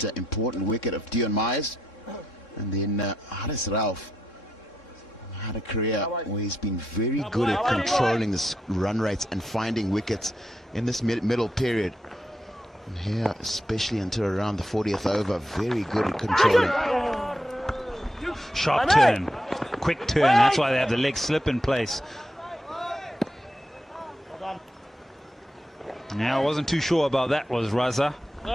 that important wicket of Dion Myers. And then Haris Ralph had a career where he's been very good at controlling the run rates and finding wickets in this middle period. And here, especially until around the 40th over, very good at controlling. Sharp turn, quick turn. That's why they have the leg slip in place. Now, I wasn't too sure about that, was Raza. A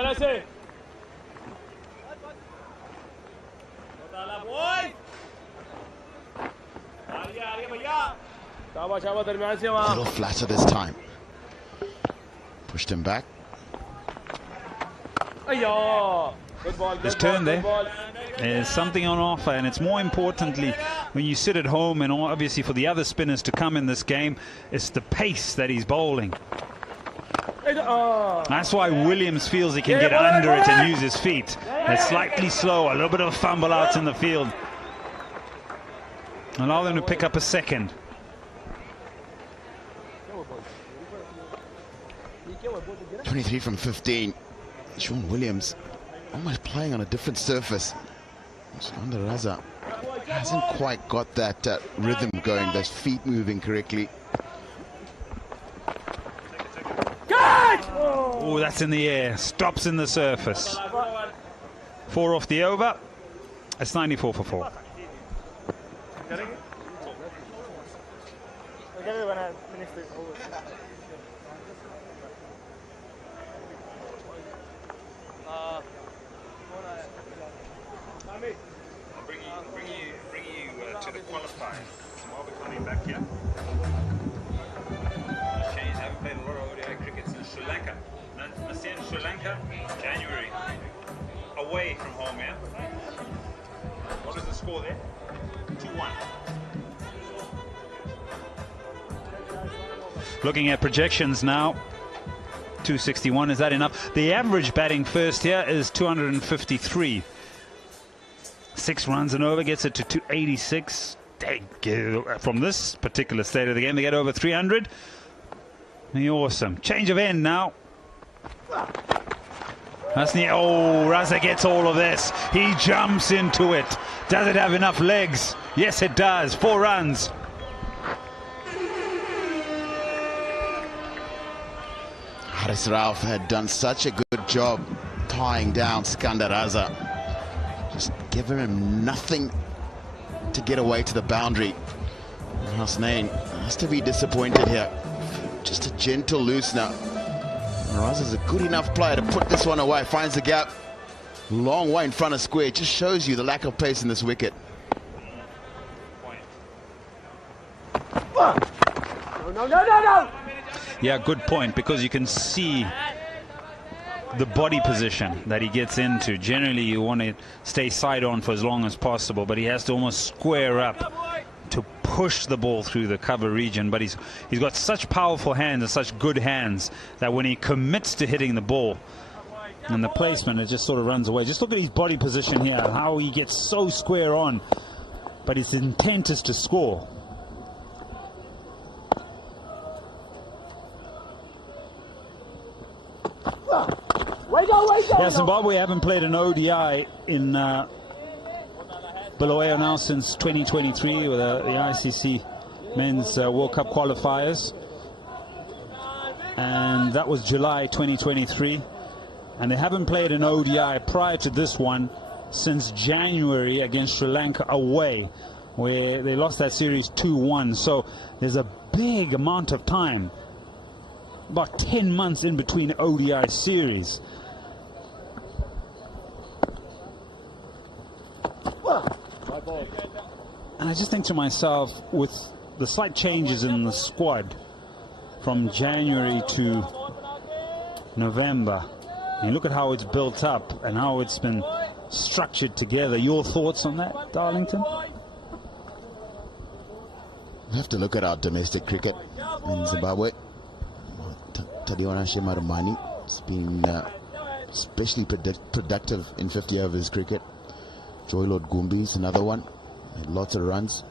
little flatter this time. Pushed him back. This turn there is something on offer, and it's more importantly when you sit at home, and obviously for the other spinners to come in this game, it's the pace that he's bowling. That's why Williams feels he can get under it and use his feet. It's slightly slow, a little bit of a fumble out in the field. Allow them to pick up a second. .23 from 15. Sean Williams almost playing on a different surface. Under Raza hasn't quite got that rhythm going, those feet moving correctly. Oh, that's in the air. Stops in the surface. 4 off the over. It's 94 for 4. Bring you to the qualifiers. Zimbabwe coming back here. Shane, haven't played a lot of ODI cricket since Sri Lanka. Must in Sri Lanka, January. Away from home, yeah? What is the score there? 2-1. Looking at projections now. 261, is that enough? The average batting first here is 253. 6 runs and over gets it to 286. From this particular state of the game, they get over 300. Awesome. Change of end now. That's the, oh, Raza gets all of this. He jumps into it. Does it have enough legs? Yes, it does. 4 runs. Haris Ralph had done such a good job tying down Skandar Raza. Just giving him nothing to get away to the boundary. Hasnain has to be disappointed here. Just a gentle loosener. Raza's a good enough player to put this one away. Finds the gap. Long way in front of square. Just shows you the lack of pace in this wicket. No. Yeah, good point, because you can see the body position that he gets into. Generally, you want to stay side on for as long as possible, but he has to almost square up to push the ball through the cover region. But he's got such powerful hands and such good hands that when he commits to hitting the ball and the placement, it just sort of runs away. Just look at his body position here, how he gets so square on, but his intent is to score. Yeah, Zimbabwe haven't played an ODI in Bulawayo now since 2023 with the ICC Men's World Cup qualifiers, and that was July 2023, and they haven't played an ODI prior to this one since January against Sri Lanka away, where they lost that series 2-1. So there's a big amount of time, about 10 months in between ODI series. And I just think to myself, with the slight changes in the squad from January to November, you look at how it's built up and how it's been structured together. Your thoughts on that, Darlington? We have to look at our domestic cricket in Zimbabwe. Tadiwana Shemaramani has been especially productive in 50 overs cricket. Joy Lord Gumbi is another one. Lots of runs.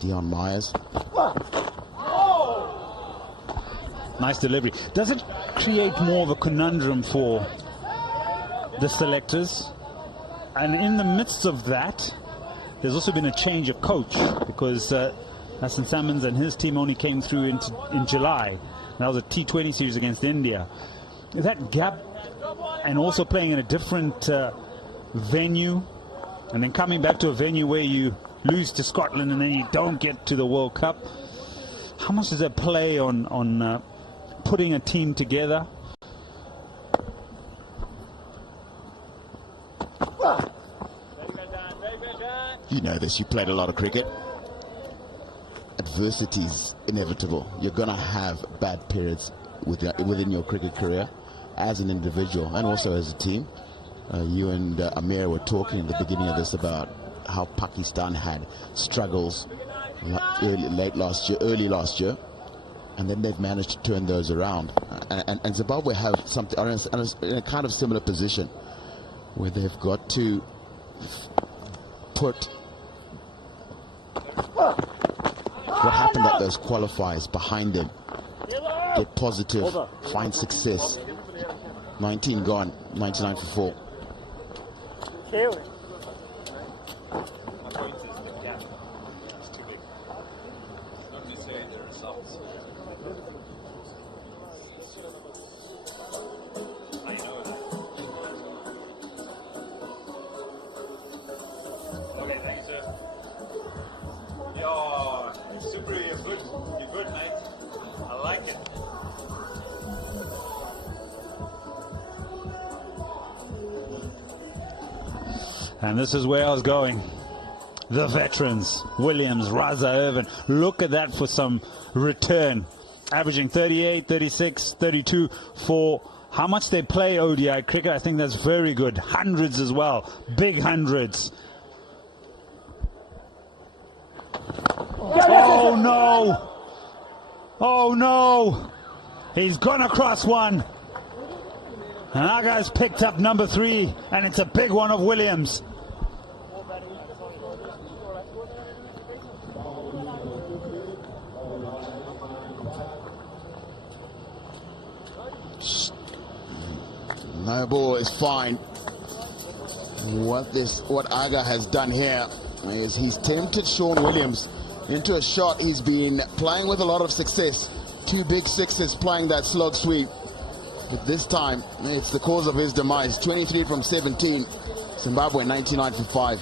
Dion Myers. Nice delivery. Does it create more of a conundrum for the selectors. And in the midst of that, there's also been a change of coach, because Hassan Salmons and his team only came through in July. That was a T20 series against India. That gap, and also playing in a different venue, and then coming back to a venue where you lose to Scotland and then you don't get to the World Cup. How much does that play on putting a team together? You know this, you played a lot of cricket. Adversity is inevitable. You're going to have bad periods within your cricket career as an individual and also as a team. You and Amir were talking at the beginning of this about how Pakistan had struggles early last year, and then they've managed to turn those around. And Zimbabwe have something in a kind of similar position, where they've got to put what happened at those qualifiers behind them, get positive, find success. 19 gone, 99 for 4. Super, you're good, mate. I like it. And this is where I was going. The veterans, Williams, Raza, Irvin. Look at that for some return. Averaging 38, 36, 32 for how much they play ODI cricket. I think that's very good. Hundreds as well. Big hundreds. Oh no! Oh no! He's gone across one. And our guy's picked up number 3, and it's a big one of Williams. No ball is fine. What Aga has done here is he's tempted Sean Williams into a shot. He's been playing with a lot of success. 2 big sixes playing that slog sweep. But this time, it's the cause of his demise. 23 from 17. Zimbabwe 99 for 5.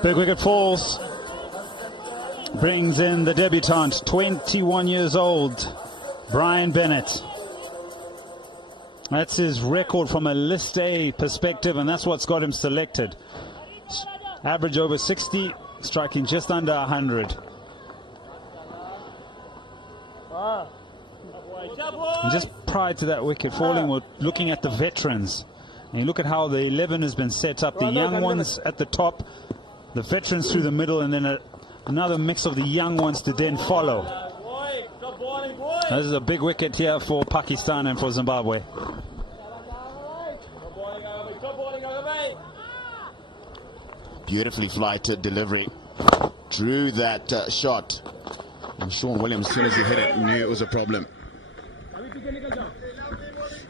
Big wicket falls. Brings in the debutant, 21 years old, Brian Bennett. That's his record from a List A perspective, and that's what's got him selected. Average over 60, striking just under 100. And just prior to that wicket falling, we're looking at the veterans. And you look at how the 11 has been set up. The young ones at the top, the veterans through the middle, and then another mix of the young ones to then follow. This is a big wicket here for Pakistan and for Zimbabwe. Beautifully flighted delivery. Drew that shot. And Sean Williams, as soon as he hit it, knew it was a problem.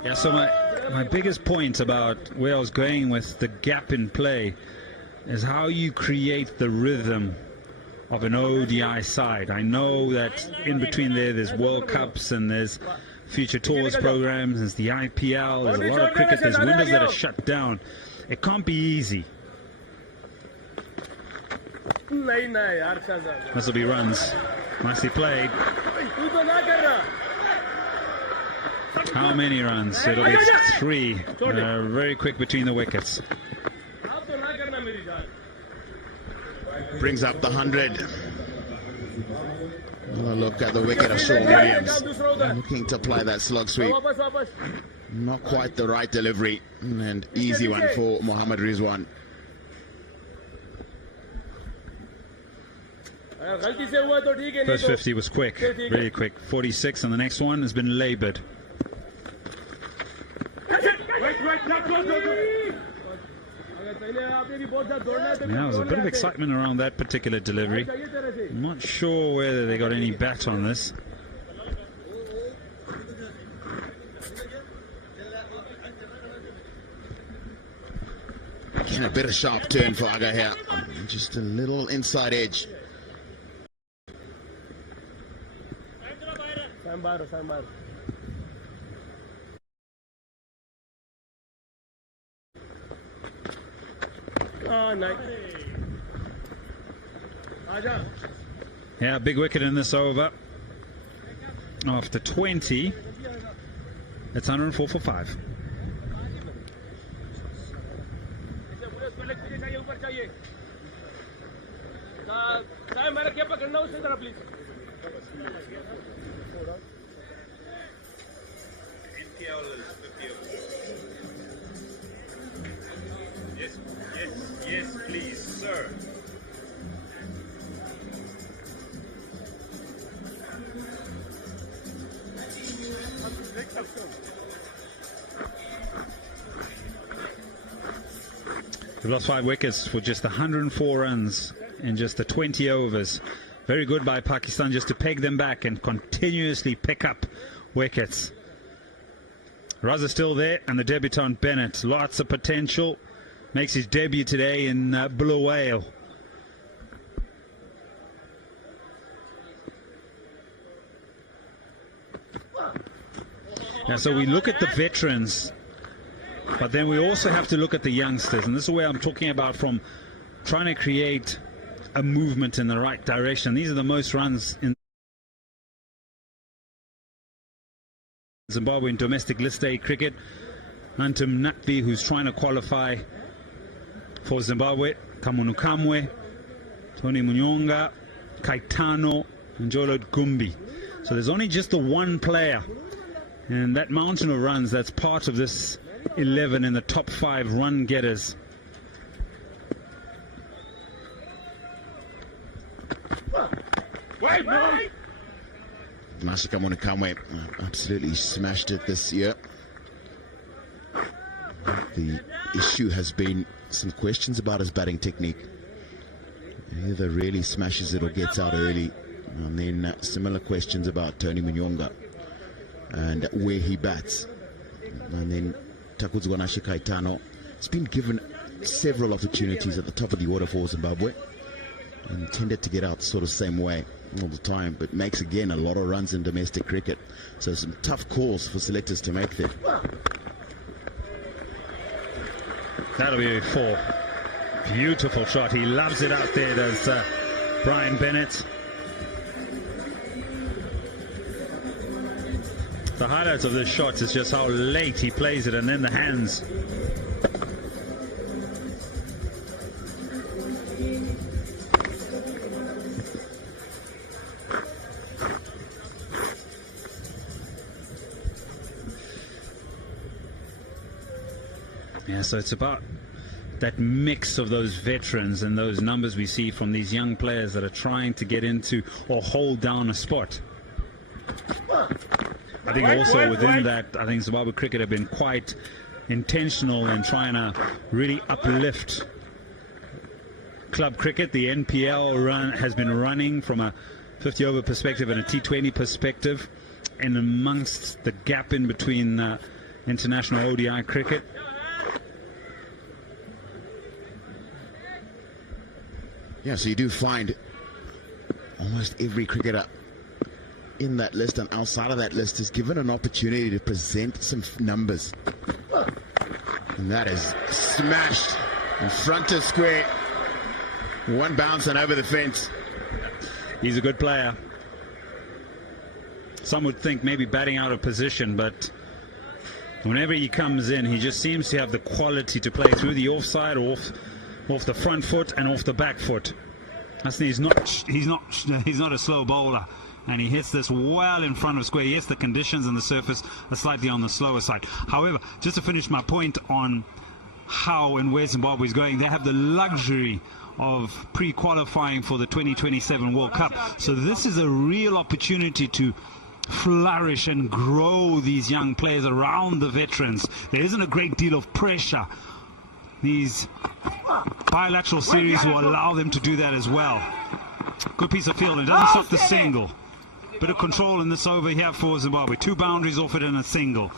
Yeah, so my biggest point about where I was going with the gap in play is how you create the rhythm of an ODI side. I know that in between there's World Cups and there's future tours programs, there's the IPL, there's a lot of cricket, there's windows that are shut down. It can't be easy. This will be runs. Nicely played. How many runs? It'll be 3. Very quick between the wickets. Brings up the 100. Another look at the wicket of Sean Williams. Looking to apply that slog sweep. Not quite the right delivery. And easy one for Mohammad Rizwan. First 50 was quick, really quick. 46, and the next one has been laboured. There was a bit of excitement around that particular delivery. I'm not sure whether they got any bat on this. Again, a bit of sharp turn for Aga here. Just a little inside edge. Yeah, big wicket in this over. After 20, it's 104 for 5. Yes, please, sir. We've lost 5 wickets for just 104 runs in just the 20 overs. Very good by Pakistan just to peg them back and continuously pick up wickets. Raza still there, and the debutant Bennett. Lots of potential. Makes his debut today in Blue Whale. Now, so we look at the veterans, but then we also have to look at the youngsters, and this is where I'm talking about, from trying to create a movement in the right direction. These are the most runs in Zimbabwe in domestic list A cricket. Antum Natvi, who's trying to qualify for Zimbabwe, Kamunu Kamwe, Tony Munyonga, Kaitano, and Jolo Gumbi. So there's only just the one player, and that mountain of runs that's part of this 11 in the top 5 run getters. Masika Munukamwe absolutely smashed it this year. The issue has been some questions about his batting technique. He either really smashes it or gets out early. And then similar questions about Tony Munyonga and where he bats. And then Takuzwanashi Kaitano has been given several opportunities at the top of the order for Zimbabwe and tended to get out sort of same way all the time, but makes again a lot of runs in domestic cricket. So some tough calls for selectors to make there. That'll be 4. Beautiful shot. He loves it out there, does Brian Bennett. The highlights of this shot is just how late he plays it, and then the hands. Yeah, so it's about that mix of those veterans and those numbers we see from these young players that are trying to get into or hold down a spot. I think also within that, I think Zimbabwe cricket have been quite intentional in trying to really uplift club cricket. The NPL run has been running from a 50-over perspective and a T20 perspective, and amongst the gap in between international ODI cricket. Yeah, so you do find almost every cricketer in that list and outside of that list is given an opportunity to present some numbers. And that is smashed in front of square. One bounce and over the fence. He's a good player. Some would think maybe batting out of position, but Whenever he comes in, he just seems to have the quality to play through the offside, off the front foot and off the back foot. He's not a slow bowler, and he hits this well in front of square. Yes, the conditions and the surface are slightly on the slower side. However, just to finish my point on how and where Zimbabwe is going, they have the luxury of pre-qualifying for the 2027 World Cup. So this is a real opportunity to flourish and grow these young players around the veterans. There isn't a great deal of pressure. These bilateral series will allow them to do that as well. Good piece of fielding, doesn't stop the single. Bit of control in this over here for Zimbabwe. 2 boundaries off it and a single.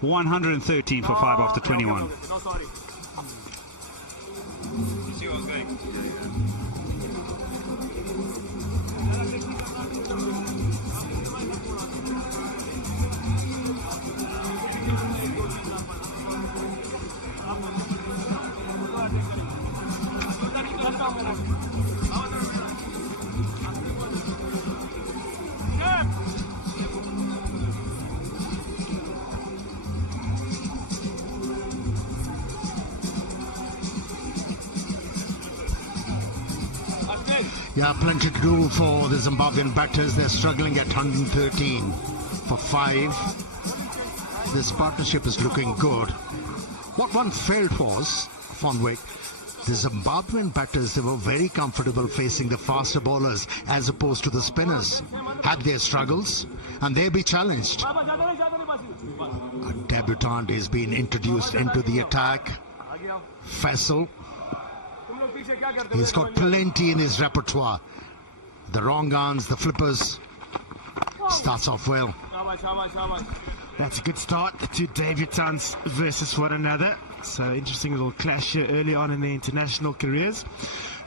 113 for 5 after 21. Yeah, plenty to do for the Zimbabwean batters. They're struggling at 113 for 5. This partnership is looking good. What one felt was, Fonwick, the Zimbabwean batters, they were very comfortable facing the faster bowlers as opposed to the spinners. Had their struggles, and they'll be challenged. A debutant is being introduced into the attack. Faisal. He's got plenty in his repertoire. The wrong arms, the flippers. Starts off well. That's a good start. The 2 debutants versus one another. So interesting little clash here early on in their international careers.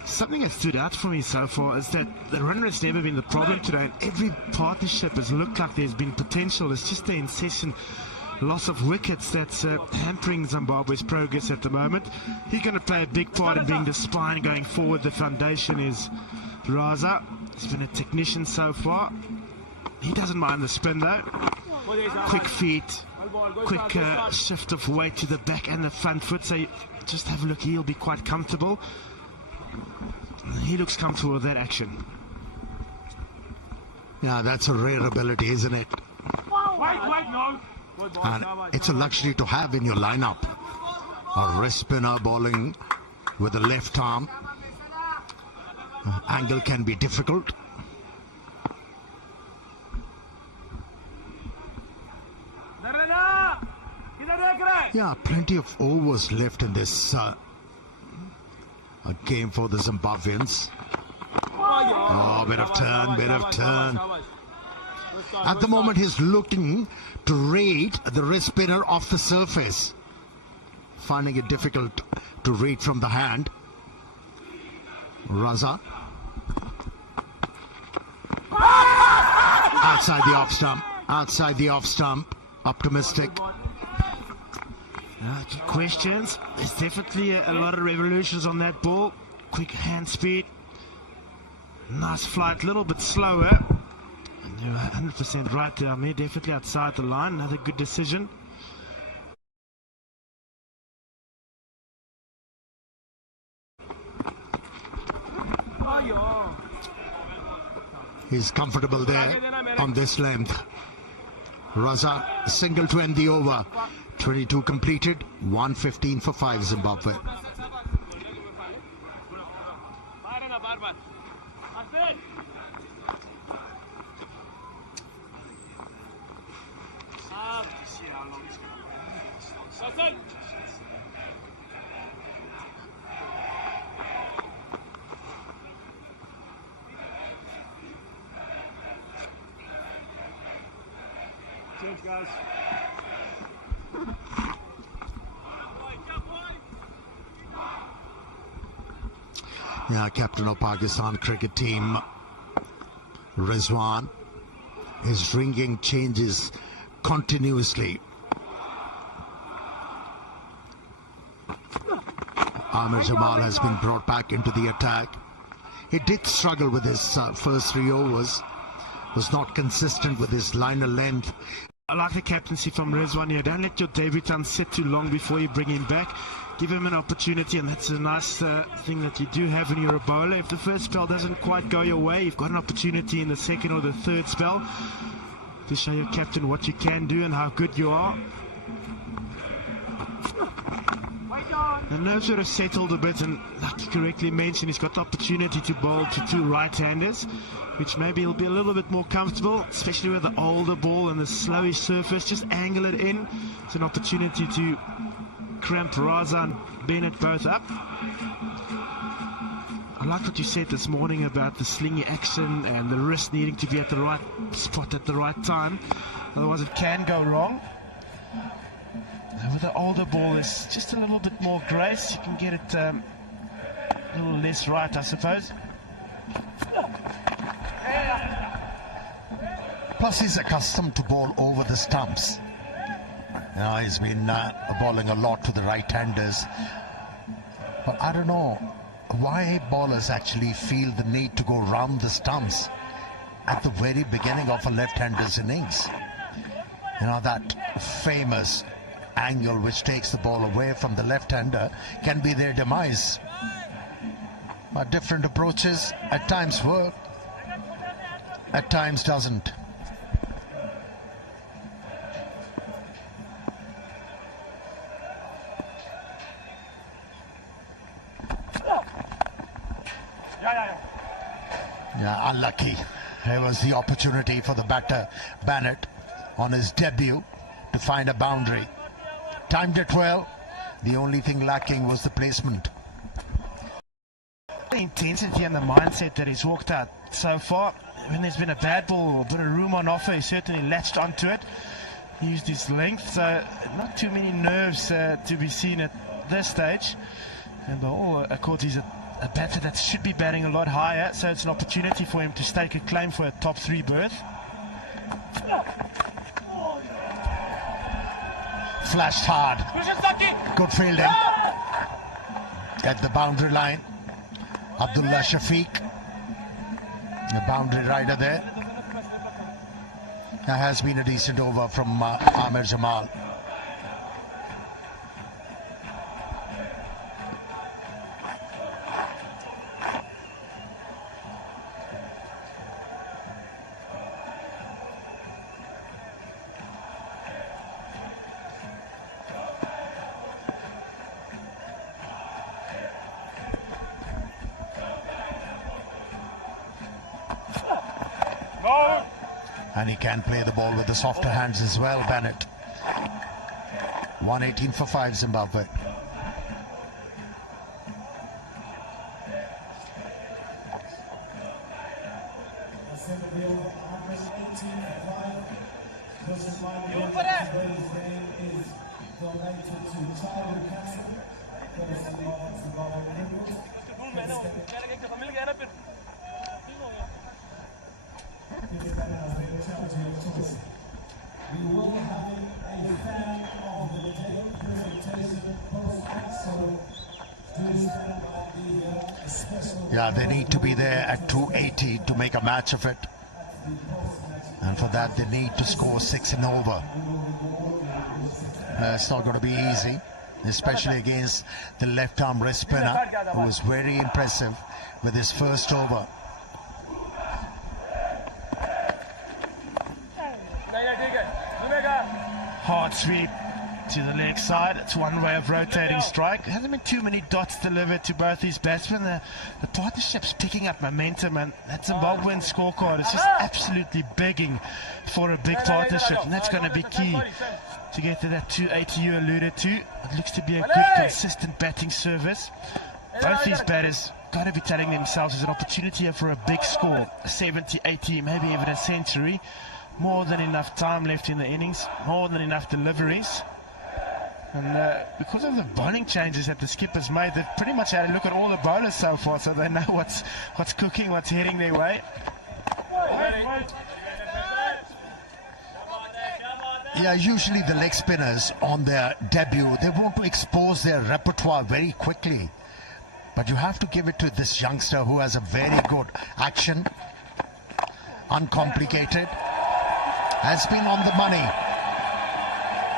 Something that stood out for me so far is that the run rate's never been the problem today. Every partnership has looked like there's been potential. It's just the incessant loss of wickets that's hampering Zimbabwe's progress at the moment. He's going to play a big part in being the spine going forward. The foundation is Raza. He's been a technician so far. He doesn't mind the spin though. Quick feet, quick shift of weight to the back and the front foot. So just have a look, he'll be quite comfortable. He looks comfortable with that action. Yeah, that's a rare ability, isn't it? And it's a luxury to have in your lineup. A wrist spinner bowling with the left arm. Angle can be difficult. Yeah, plenty of overs left in this game for the Zimbabweans. Oh, bit of turn. At the moment, he's looking to raid the wrist spinner off the surface. Finding it difficult to read from the hand. Raza. Outside the off stump. Optimistic. Questions. There's definitely a lot of revolutions on that ball. Quick hand speed. Nice flight, a little bit slower. And you're 100% right there. I'm definitely outside the line. Another good decision. He's comfortable there on this length. Raza single to end the over. 22 completed, 115 for 5 Zimbabwe. Cheers, guys. Yeah, captain of Pakistan cricket team, Rizwan, is ringing changes continuously. Amir Jamal has been brought back into the attack. He did struggle with his first 3 overs, was not consistent with his liner length. I like the captaincy from Rizwan here. Don't let your debutant sit too long before you bring him back. Give him an opportunity, and that's a nice thing that you do have when you're a bowler. If the first spell doesn't quite go your way, you've got an opportunity in the second or the third spell to show your captain what you can do and how good you are. The nerves would have settled a bit, and like you correctly mentioned, he's got the opportunity to bowl to two right-handers, which maybe he'll be a little bit more comfortable, especially with the older ball and the slowish surface. Just angle it in. It's an opportunity to cramp Raza and Bennett both up. I like what you said this morning about the slingy action and the wrist needing to be at the right spot at the right time, otherwise it can go wrong. With the older ball, there's just a little bit more grace. You can get it a little less right, I suppose. Plus, he's accustomed to bowl over the stumps. Now, he's been bowling a lot to the right-handers. But I don't know why bowlers actually feel the need to go round the stumps at the very beginning of a left-hander's innings. You know, that famous angle which takes the ball away from the left-hander can be their demise. But different approaches at times work, at times doesn't. Yeah, unlucky. Here was the opportunity for the batter Bennett on his debut to find a boundary. Timed it well. The only thing lacking was the placement. The intensity and the mindset that he's walked out so far. When there's been a bad ball or a bit of room on offer, he certainly latched onto it. He used his length, so not too many nerves to be seen at this stage. And of course, he's a batter that should be batting a lot higher, so it's an opportunity for him to stake a claim for a top 3 berth. Flashed hard. Good fielding at the boundary line. Abdullah Shafiq, the boundary rider there. There has been a decent over from Amir Jamal. And he can play the ball with the softer hands as well, Bennett. 118 for 5, Zimbabwe. Yeah, they need to be there at 280 to make a match of it. And for that, they need to score 6 and over. It's not going to be easy, especially against the left-arm wrist spinner, who was very impressive with his first over. Hard sweep to the leg side. It's one way of rotating strike. There hasn't been too many dots delivered to both these batsmen. The partnership's picking up momentum, and that Zimbabwean scorecard is just absolutely begging for a big partnership, and that's going to be key to get to that 280 you alluded to. It looks to be a good, consistent batting service. Both these batters got to be telling themselves there's an opportunity here for a big score, 70, 80, maybe even a century. More than enough time left in the innings, more than enough deliveries. And because of the bowling changes that the skipper's made, they've pretty much had a look at all the bowlers so far, so they know what's cooking, what's heading their way. Yeah, usually the leg spinners on their debut, they want to expose their repertoire very quickly. But you have to give it to this youngster who has a very good action, uncomplicated, has been on the money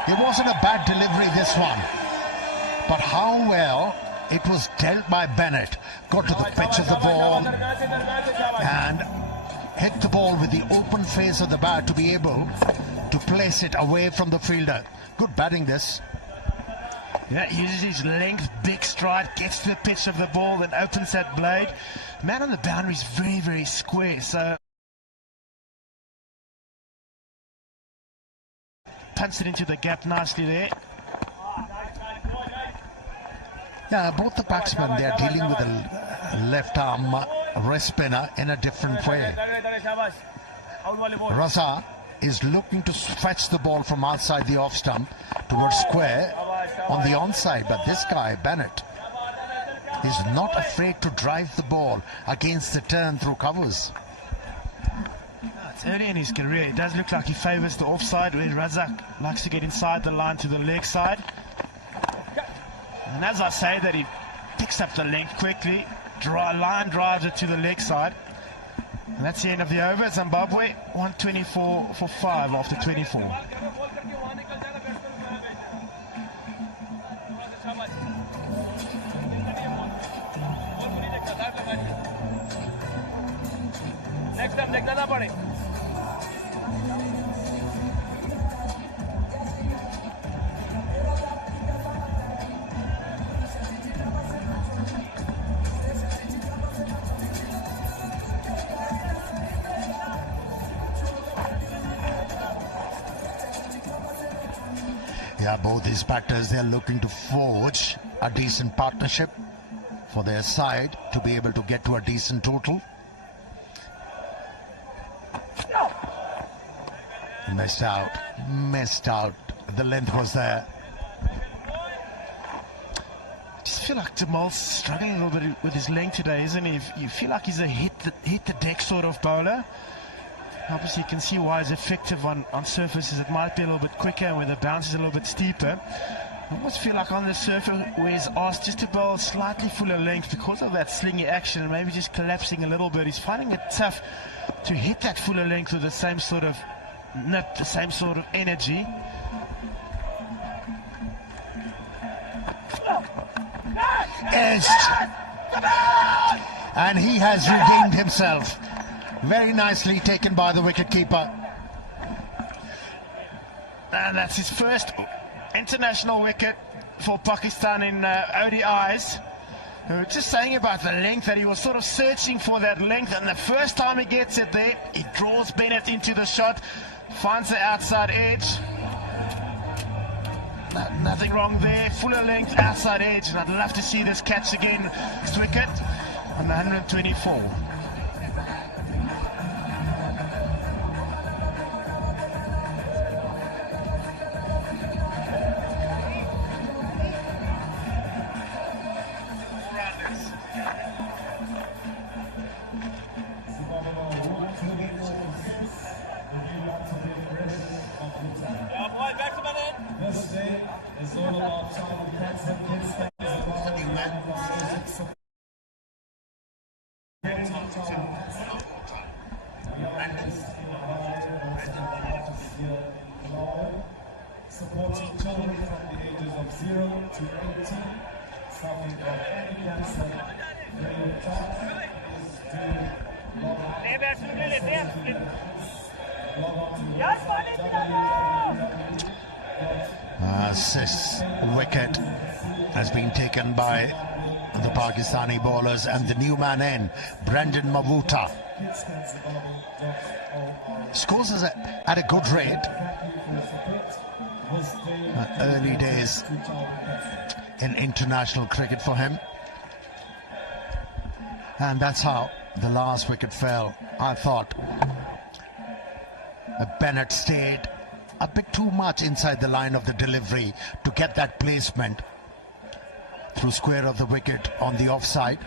It wasn't a bad delivery, this one. But how well it was dealt by Bennett. Got to the pitch of the ball and hit the ball with the open face of the bat to be able to place it away from the fielder. Good batting this. Yeah, uses his length, big stride, gets to the pitch of the ball, then opens that blade. Man on the boundary is very, very square, so punts it into the gap nicely there. Yeah, both the batsmen, they are dealing with a left arm wrist spinner in a different way. Raza is looking to fetch the ball from outside the off stump towards square on the onside, but this guy, Bennett, is not afraid to drive the ball against the turn through covers. It's early in his career. It does look like he favours the offside, where Razak likes to get inside the line to the leg side. And as I say that, he picks up the length quickly, line drives it to the leg side. And that's the end of the over. Zimbabwe 124 for 5 after 24. Next time, Yeah, both these batters, they're looking to forge a decent partnership for their side to be able to get to a decent total. Missed out. The length was there. I just feel like Jamal's struggling a little bit with his length today, isn't he? You feel like he's a hit the deck sort of bowler. Obviously, you can see why he's effective on surfaces. It might be a little bit quicker where the bounce is a little bit steeper. I almost feel like on the surface where he's asked just to bowl slightly fuller length because of that slingy action and maybe just collapsing a little bit. He's finding it tough to hit that fuller length with the same sort of nip, the same sort of energy. Edged. And he has redeemed himself. Very nicely taken by the wicketkeeper. And that's his first international wicket for Pakistan in ODIs. We were just saying about the length, that he was sort of searching for that length, and the first time he gets it there, he draws Bennett into the shot, finds the outside edge. Nothing wrong there, fuller length, outside edge, and I'd love to see this catch again. This wicket on 124. Supporting children from the ages of 0 to 18, suffering from any cancer. Very top is to log on This wicket has been taken by the Pakistani bowlers, and the new man in, Brendan Mavuta, scores us at a good rate. Early days in international cricket for him, and that's how the last wicket fell. I thought Bennett stayed a bit too much inside the line of the delivery to get that placement through square of the wicket on the offside.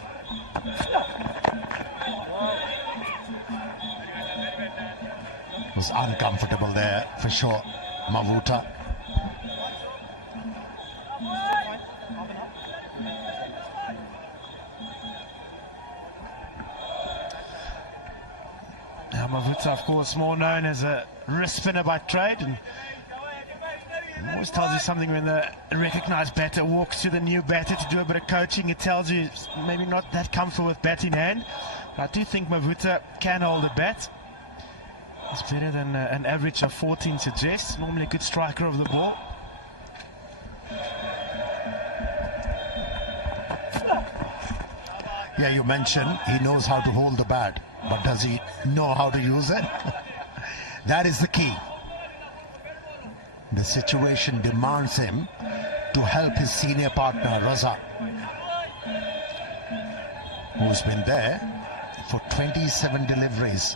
Was uncomfortable there for sure, Mavuta. Mavuta, of course, more known as a wrist spinner by trade, and always tells you something when the recognized batter walks to the new batter to do a bit of coaching. It tells you it's maybe not that comfortable with bat in hand. But I do think Mavuta can hold a bat. It's better than an average of 14 suggests. Normally a good striker of the ball. Yeah, you mentioned he knows how to hold the bat, but does he know how to use it? That is the key. The situation demands him to help his senior partner, Raza, who's been there for 27 deliveries.